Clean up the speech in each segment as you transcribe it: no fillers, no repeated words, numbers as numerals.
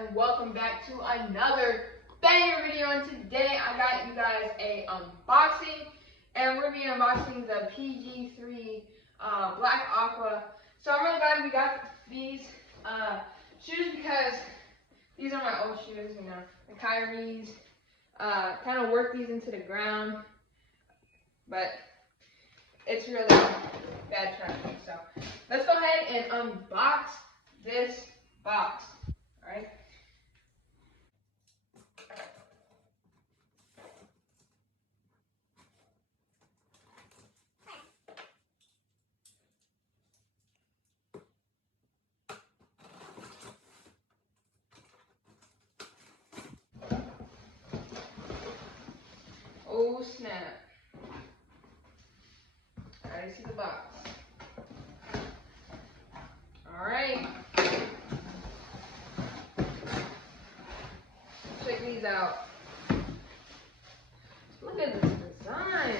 and welcome back to another banger video. And today I got you guys a unboxing, and we're gonna be unboxing the PG3 Black Aqua. So I'm really glad we got these shoes because these are my old shoes. You know, the Kyrie's kind of worked these into the ground, but it's really bad traffic. So let's go ahead and unbox this box. All right. Oh snap. Alright, see the box. Alright. Check these out. Look at this design.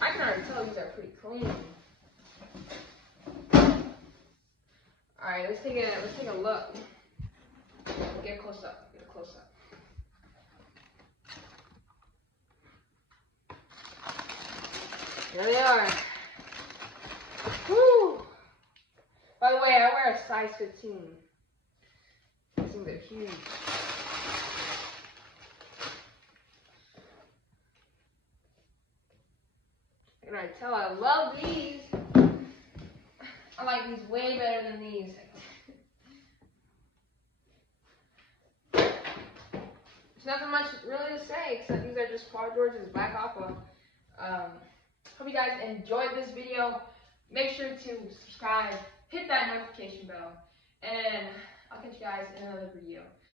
I can already tell these are pretty clean. Alright, let's take a look. Get a close up. Get a close up. There they are. Woo! By the way, I wear a size 15. These things are huge. And I tell I love these. I like these way better than these. There's nothing much really to say except these are just Paul George's Black Aqua. Hope you guys enjoyed this video. Make sure to subscribe, hit that notification bell, and I'll catch you guys in another video.